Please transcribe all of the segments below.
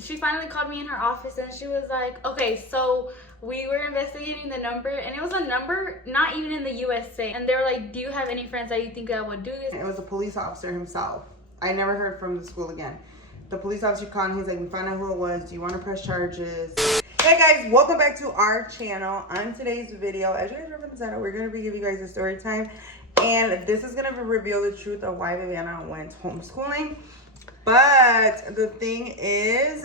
she finally called me in her office and she was like, okay, so we were investigating the number, and it was a number not even in the USA. And they were like, do you have any friends that you think that would do this? It was a police officer himself. I never heard from the school again. The police officer called and he's like, we found out who it was. Do you want to press charges? Hey guys, welcome back to our channel. On today's video, as you guys remember the title, we're going to be giving you guys a story time. And this is going to reveal the truth of why Vivyana went homeschooling. But the thing is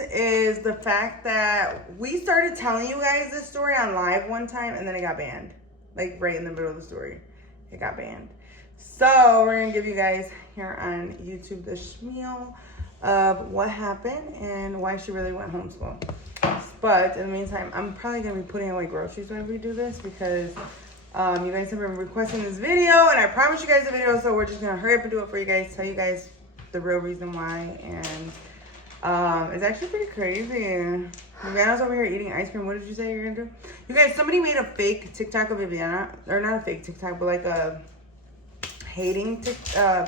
the fact that we started telling you guys this story on live one time and then it got banned. Like right in the middle of the story, it got banned. So we're gonna give you guys here on YouTube the schmeal of what happened and why she really went homeschool. But in the meantime, I'm probably gonna be putting away groceries when we do this because you guys have been requesting this video and I promised you guys a video, so we're just gonna hurry up and do it for you guys, tell you guys the real reason why. And it's actually pretty crazy. Vivyana's over here eating ice cream. What did you say you're gonna do? You guys, somebody made a fake TikTok of Vivyana, or not a fake TikTok, but like a hating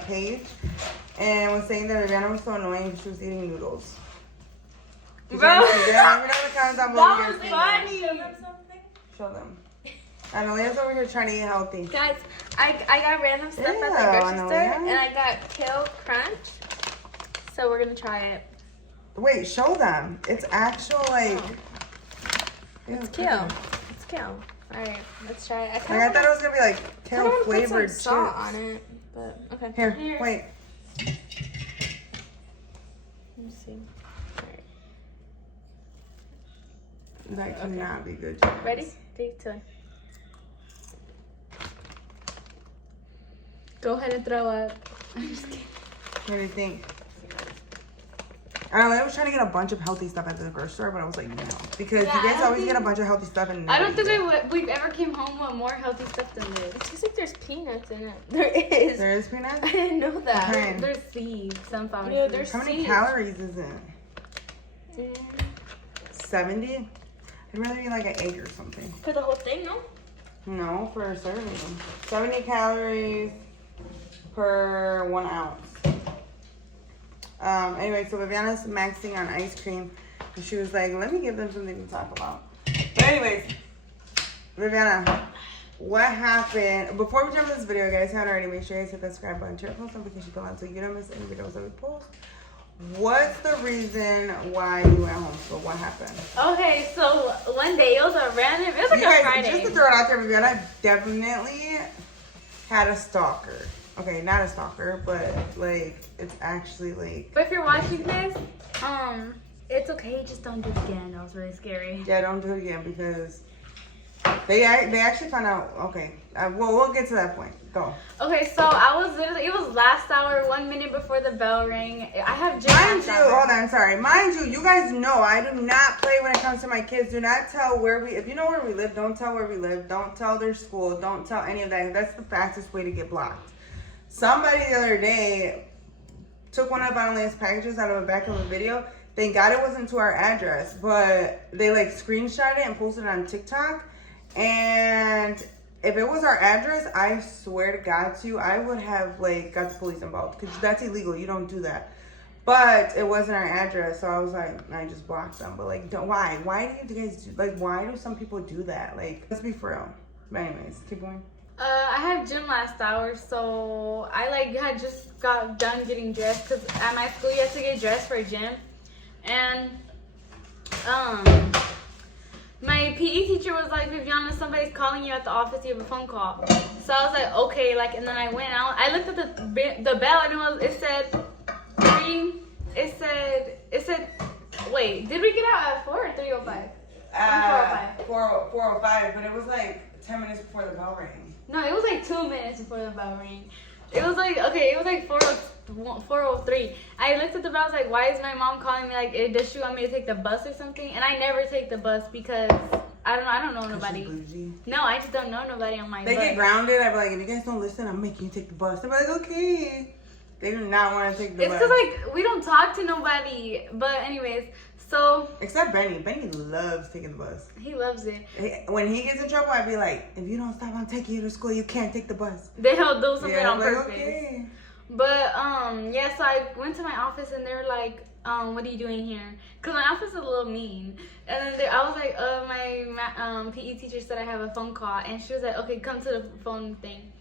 page, and was saying that Vivyana was so annoying because she was eating noodles. Bro, let me know in the comments down below. that was funny. Show them something. Show them. Analeigha's over here trying to eat healthy. Guys, I got random stuff at the grocery store, and I got Kale Crunch. So we're gonna try it. Wait, show them. It's actual like. It's kale. It's kale. All right, let's try it. I thought it was gonna be like kale flavored chips. Salt on it, but okay. Here, wait. Let me see. All right. That cannot be good. Ready? 3, 2. Go ahead and throw up. I'm just kidding. What do you think? I don't know, I was trying to get a bunch of healthy stuff at the grocery store, but I was like, no. Because you guys always get a bunch of healthy stuff and I don't think we've ever came home with more healthy stuff than this. It tastes like there's peanuts in it. There is. There is peanuts? I didn't know that. Okay. There's seeds, sunflower Yeah, seeds. there's How many seeds. calories is it? 70? I'd rather eat like an 8 or something. For the whole thing, no? No, for a serving. 70 calories per 1 ounce. Anyway, so Vivyana's maxing on ice cream. And she was like, let me give them something to talk about. But anyways, Vivyana, what happened? Before we jump into this video, guys, if you haven't already, make sure you guys hit that subscribe button, turn on notification bell on so you don't miss any videos that we post. What's the reason why you went home? So what happened? Okay, so one day, it was a random, it was like You a guys, Friday. just to throw it out there, Vivyana definitely had a stalker. Okay, not a stalker, but like it's actually like. But if you're watching this, it's okay. Just don't do it again. That was really scary. Yeah, don't do it again because they actually found out. Okay, we'll get to that point. Go. Okay, so I was literally, it was last hour, 1 minute before the bell rang. I have gym Mind last you, hour. hold on, sorry. Mind you, you guys know I do not play when it comes to my kids. Do not tell where we. If you know where we live, don't tell where we live. Don't tell their school. Don't tell any of that. That's the fastest way to get blocked. Somebody the other day took one of Analeigha's packages out of the back of a video. Thank God it wasn't to our address, but they like screenshot it and posted it on TikTok. And if it was our address, I swear to God to you, I would have like got the police involved because that's illegal. You don't do that. But it wasn't our address, so I was like, I just blocked them. But like, why? Why do you guys do, like? Why do some people do that? Like, let's be for real. But anyways, keep going. I had gym last hour, so I like had just got done getting dressed because at my school you have to get dressed for gym, and my PE teacher was like, Vivyana, somebody's calling you at the office. You have a phone call. So I was like, okay, like, and then I went out. I looked at the bell and it said 3. It said. Wait, did we get out at 4 or 3:05? 4:05, but it was like 10 minutes before the bell rang. No, it was like 2 minutes before the bell rang. It was like, okay, it was like 4:03. I looked at the bell, I was like, why is my mom calling me? Like, does she want me to take the bus or something? And I never take the bus because I don't know nobody. No, I just don't know nobody on my bus. They get grounded. I'd be like, if you guys don't listen, I'm making you take the bus. They'd be like, okay. They do not want to take the bus. It's because, like, we don't talk to nobody. But anyways, so. Except Benny. Benny loves taking the bus. He loves it. When he gets in trouble, I'd be like, if you don't stop, I'm taking you to school. You can't take the bus. They'll do something on like, purpose. okay. But, yeah, so I went to my office and they were like, what are you doing here? Because my outfit's a little mean. And then I was like, my PE teacher said I have a phone call. And she was like, okay, come to the phone thing.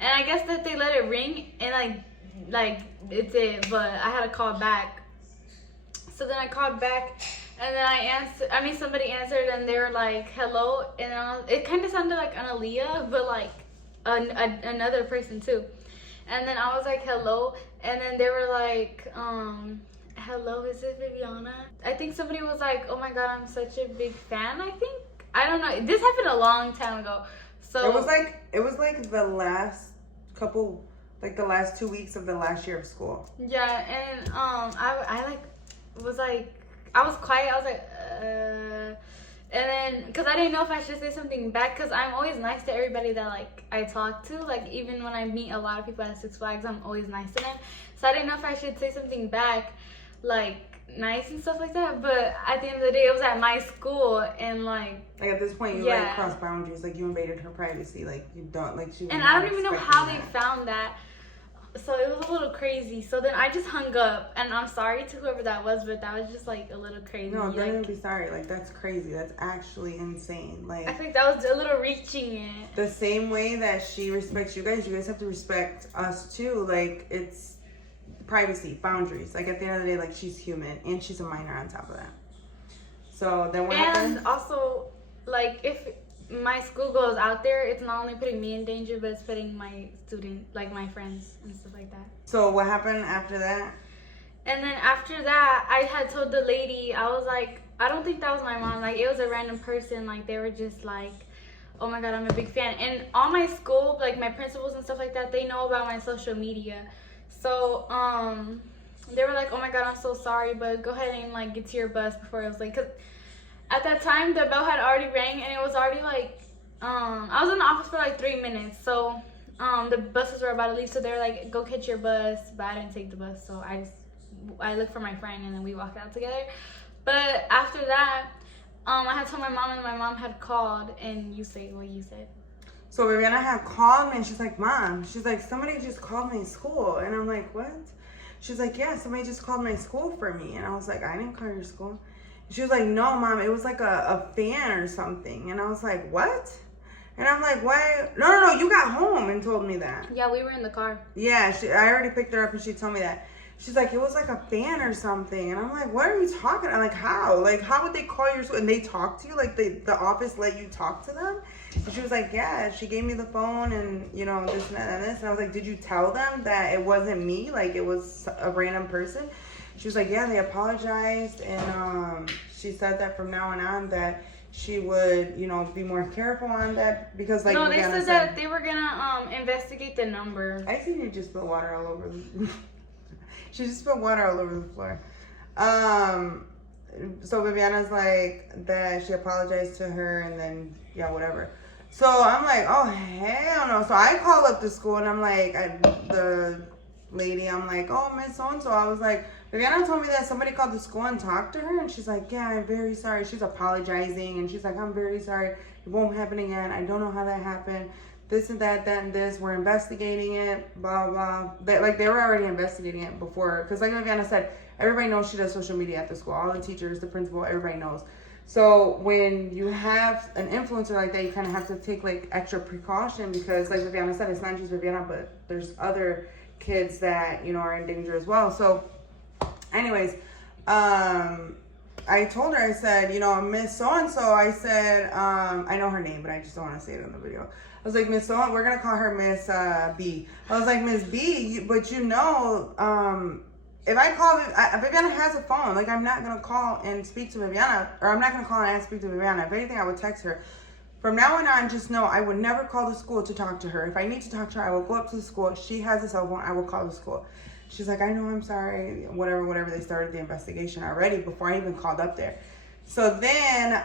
And I guess that they let it ring and like it did, but I had to call back. So then I called back and then somebody answered and they were like, hello. And it kind of sounded like Analeigha, but like another person too. And then I was like, hello. And then they were like, hello, is it Vivyana? I think somebody was like, oh my God, I'm such a big fan, I think. I don't know. This happened a long time ago. So it was like the last couple, like the last 2 weeks of the last year of school. Yeah, and I was quiet. I was like, and then because I didn't know if I should say something back, because I'm always nice to everybody that like I talk to. Like even when I meet a lot of people at Six Flags, I'm always nice to them. So I didn't know if I should say something back, like nice and stuff like that. But at the end of the day, it was at my school, and like at this point, you like crossed boundaries. Like you invaded her privacy. Like you don't like she. And I don't even know how they found that. So it was a little crazy. So then I just hung up, and I'm sorry to whoever that was, but that was just like a little crazy. No, don't even be sorry. Like that's crazy. That's actually insane. Like I think that was a little reaching it. The same way that she respects you guys have to respect us too. Like it's privacy, boundaries. Like at the end of the day, like she's human and she's a minor on top of that. So then what happened? And also, like if my school goes out there, it's not only putting me in danger, but it's putting my student, like my friends and stuff like that. So what happened after that? And then after that, I had told the lady, I was like, I don't think that was my mom. Like it was a random person. Like they were just like, oh my God, I'm a big fan. And all my school, like my principals and stuff like that, they know about my social media. So they were like, oh my God, I'm so sorry, but go ahead and like get to your bus before it was late. Cause at that time, the bell had already rang, and it was already like, I was in the office for like 3 minutes. So the buses were about to leave, so they were like, go catch your bus. But I didn't take the bus, so I looked for my friend, and then we walked out together. But after that, I had told my mom, and my mom had called, and you say what you said. So Vivyana had called me, and she's like, Mom, she's like, somebody just called my school. And I'm like, what? She's like, yeah, somebody just called my school for me. And I was like, I didn't call your school. She was like, no, Mom, it was like a fan or something. And I was like, what? And I'm like, why? No, you got home and told me that. Yeah, we were in the car. Yeah, I already picked her up and she told me that. She's like, it was like a fan or something. And I'm like, what are you talking about? Like, how? Like, how would they call your school? And they talk to you? Like, the office let you talk to them? And she was like, yeah, she gave me the phone and, you know, this and that and this. And I was like, did you tell them that it wasn't me? Like, it was a random person? She was like, yeah, they apologized. And she said that from now on that she would, you know, be more careful on that. Because, like, no, they said that they were going to investigate the number. I seen you just spill water all over. She just spilled water all over the floor. So Vivyana's like that she apologized to her and then, yeah, whatever. So I'm like, oh, hell no. So I call up the school and I'm like, the lady, I'm like, oh, Miss So-and-so. I was like, Vivyana told me that somebody called the school and talked to her. And she's like, yeah, I'm very sorry. She's apologizing. And she's like, I'm very sorry. It won't happen again. I don't know how that happened. This and that and this. We're investigating it. Blah, blah. They were already investigating it before. Because like Vivyana said, everybody knows she does social media at the school. All the teachers, the principal, everybody knows. So when you have an influencer like that, you kind of have to take like extra precaution because like Vivyana said, it's not just Vivyana, but there's other kids that, you know, are in danger as well. So anyways, I told her, I said, you know, Miss So-and-so, I said, I know her name, but I just don't want to say it in the video. I was like, Miss So, we're going to call her Miss B. I was like, Miss B, but you know, if I call, Vivyana has a phone. Like, I'm not going to call and speak to Vivyana, or I'm not going to call and speak to Vivyana. If anything, I would text her. From now on, just know I would never call the school to talk to her. If I need to talk to her, I will go up to the school. She has a cell phone. I will call the school. She's like, I know, I'm sorry, whatever. They started the investigation already before I even called up there. So then,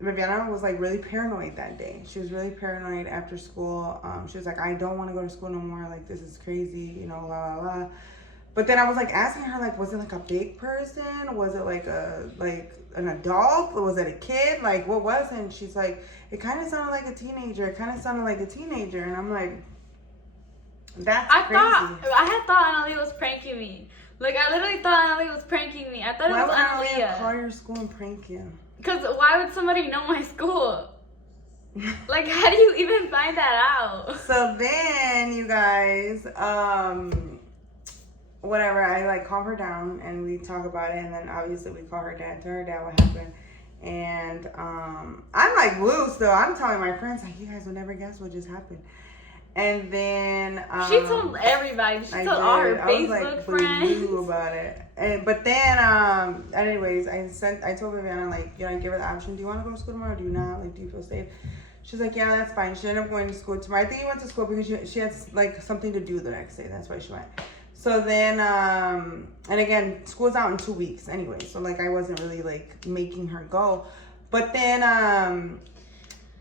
Vivyana was like really paranoid that day. She was really paranoid after school. She was like, I don't want to go to school no more. Like, this is crazy, you know, la, la, la. But then I was like asking her, like, was it like a big person? Was it like an adult? Was it a kid? Like, what was it? And she's like, it kind of sounded like a teenager. It kind of sounded like a teenager. And I'm like, that's crazy. I had thought Analeigha was pranking me. Like, I literally thought Analeigha was pranking me. I thought it was Analeigha. Call your school and prank you? Because why would somebody know my school? Like, how do you even find that out? So then, you guys, whatever, I like calm her down and we talk about it, and then obviously we call her dad, tell her dad what happened. And I'm like loose though. I'm telling my friends, like, you guys will never guess what just happened. And then she told everybody. She told all her Facebook friends about it. But then, anyways, I told Vivyana, like, you know, I give her the option. Do you want to go to school tomorrow? Or do you not? Like, do you feel safe? She's like, yeah, that's fine. She ended up going to school tomorrow. I think she went to school because she had like something to do the next day. That's why she went. So then, and again, school's out in 2 weeks anyway. So like, I wasn't really like making her go. But then,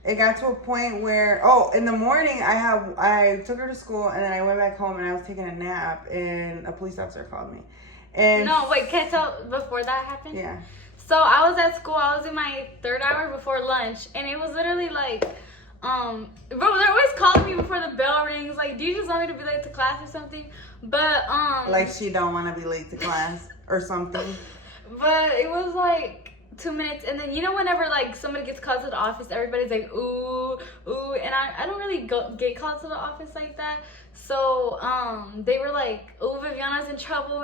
it got to a point where, in the morning, I took her to school, and then I went back home, and I was taking a nap, and a police officer called me. And no, wait, can I tell before that happened? Yeah. So I was at school. I was in my 3rd hour before lunch, and it was literally like, bro, they're always calling me before the bell rings. Like, do you just want me to be late to class or something? But like she don't want to be late to class or something. But it was like 2 minutes, and then, you know, whenever like somebody gets called to the office, everybody's like, ooh, and I don't really get called to the office like that. So they were like, oh, Vivyana's in trouble.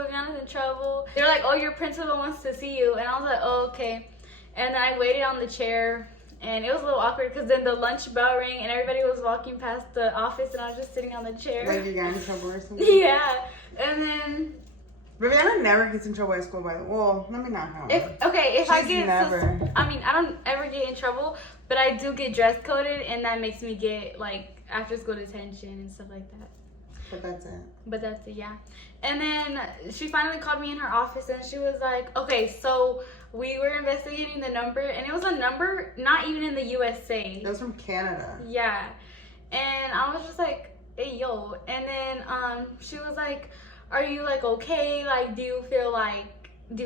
They were like, oh, your principal wants to see you. And I was like, oh, okay. And then I waited on the chair, and it was a little awkward because then the lunch bell rang and everybody was walking past the office, and I was just sitting on the chair. Like you got in trouble or something? Yeah. And then Vivyana never gets in trouble at school, by the way. Well, let me not know. If I get never. I don't ever get in trouble, but I do get dress coded, and that makes me get like after school detention and stuff like that. But that's it. Yeah. And then she finally called me in her office, and she was like, okay, so we were investigating the number, and it was a number not even in the USA. It was from Canada. Yeah. And I was just like, hey, yo. And then she was like, are you like okay? Like, do you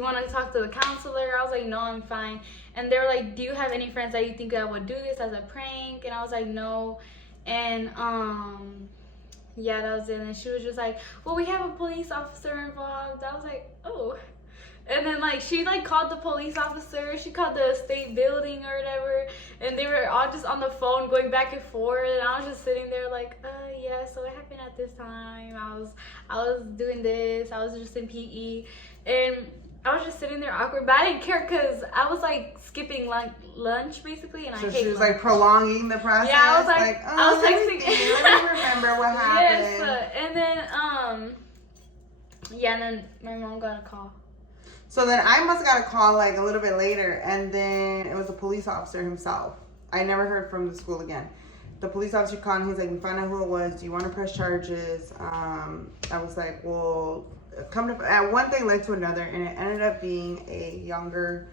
want to talk to the counselor? I was like, no, I'm fine. And they were like, do you have any friends that you think that would do this as a prank? And I was like, no. And yeah, that was it. And she was just like, well, we have a police officer involved. I was like, oh. And then like she like called the police officer, she called the state building or whatever, and they were all just on the phone going back and forth, and I was just sitting there like, yeah, so it happened at this time. I was doing this, I was just in PE, and I was just sitting there awkward, but I didn't care because I was like skipping lunch basically, and so I hate she was lunch. like prolonging the process. Yeah, I was like I was texting. Let me remember what happened. Yes, and then yeah, and then my mom got a call. So then I must have got a call like a little bit later, and then it was a police officer himself. I never heard from the school again. The police officer called, and he's like, we found out who it was. Do you want to press charges? I was like, well, one thing led to another, and it ended up being a younger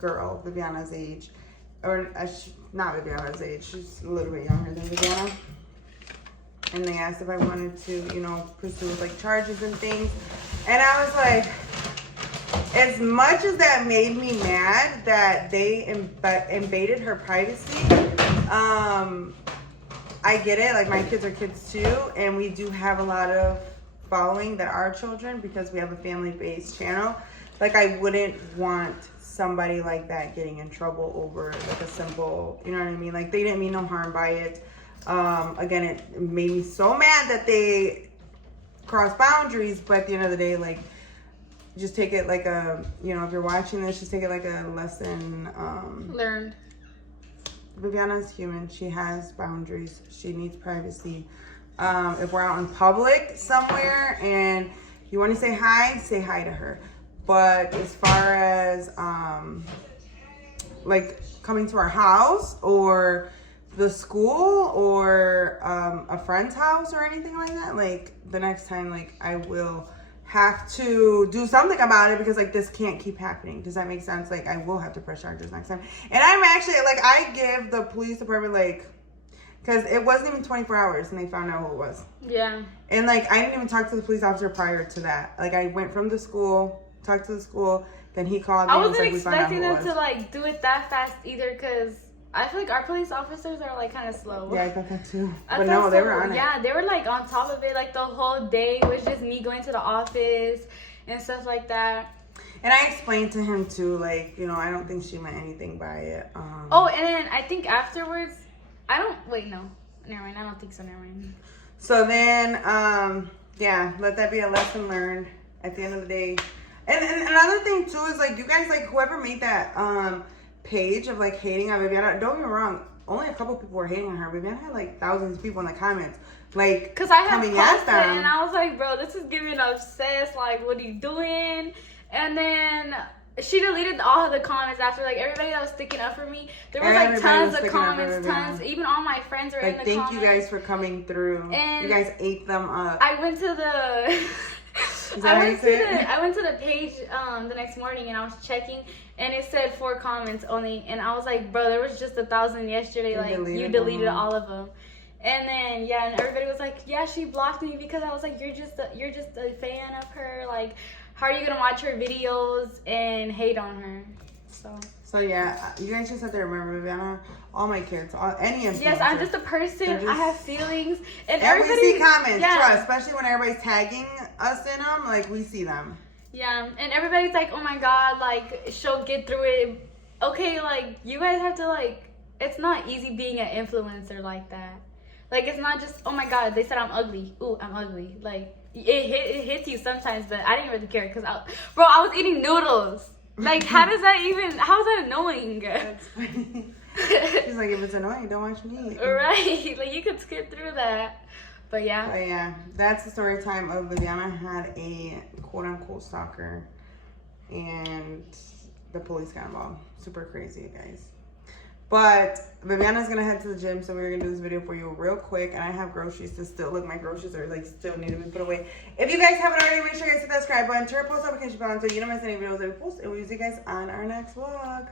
girl, Vivyana's age. Or not Vivyana's age, she's a little bit younger than Vivyana. And they asked if I wanted to, you know, pursue like charges and things. And I was like, as much as that made me mad that they invaded her privacy, I get it. Like, my kids are kids too, and we do have a lot of following that are children because we have a family-based channel. Like, I wouldn't want somebody like that getting in trouble over like a simple, you know what I mean? Like, they didn't mean no harm by it. Again, it made me so mad that they crossed boundaries, but at the end of the day, like, just take it like a, you know, if you're watching this, just take it like a lesson. Learned. Vivyana's human. She has boundaries. She needs privacy. If we're out in public somewhere and you want to say hi to her. But as far as like coming to our house or the school or a friend's house or anything like that, like the next time, like I will have to do something about it because like this can't keep happening. Does that make sense? Like I will have to press charges next time. And I'm actually like, I give the police department like, because it wasn't even 24 hours and they found out who it was. Yeah. And like I didn't even talk to the police officer prior to that. Like I went from the school, talked to the school, then he called me. I wasn't expecting them to like do it that fast either because I feel like our police officers are like kind of slow. Yeah, I thought that too. But no, they were on it. Yeah, they were like on top of it. Like the whole day was just me going to the office and stuff like that. And I explained to him too, like, you know, I don't think she meant anything by it. Oh, and then I think afterwards, never mind, I don't think so, never mind. So then, yeah, let that be a lesson learned at the end of the day. And another thing too is like, you guys, like, whoever made that page of like hating on Vivyana, don't get me wrong, only a couple people were hating on her. Vivyana had like thousands of people in the comments, like, cause I had coming posted at them. and I was like, bro, this is giving obsessed. Like, what are you doing? And then she deleted all of the comments after, like, everybody that was sticking up for me. There was like tons of comments, tons. Even all my friends were like, in the comments. thank you guys for coming through. And you guys ate them up. I went to the. I went to the page the next morning and I was checking and it said 4 comments only, and I was like, bro, there was just 1,000 yesterday. Like, you deleted all of them. And then and everybody was like, yeah, she blocked me because I was like, you're just a fan of her. Like, how are you gonna watch her videos and hate on her? So yeah, you guys just have to remember, Vivyana, all my kids, any influencer. Yes, I'm just a person. I have feelings, and we see comments. Yeah. Trust, especially when everybody's tagging us in them. Like, we see them. Yeah, and everybody's like, oh my god, like, she'll get through it. Okay, like, you guys have to, like, it's not easy being an influencer like that. Like, it's not just, oh my god, they said I'm ugly. Ooh, I'm ugly. Like, it hits you sometimes, but I didn't really care because I was eating noodles. Like, how's that annoying? That's funny. She's like, if it's annoying, don't watch me. Right, like, you could skip through that. But yeah, that's the story time of Vivyana had a quote-unquote stalker, and the police got involved. Super crazy, guys. But Vivyana's gonna head to the gym, so we're gonna do this video for you real quick. And I have groceries to still look. My groceries are like still need to be put away. If you guys haven't already, make sure you guys hit that subscribe button, turn post notification bell so you don't miss any videos that we post. And we'll see you guys on our next vlog.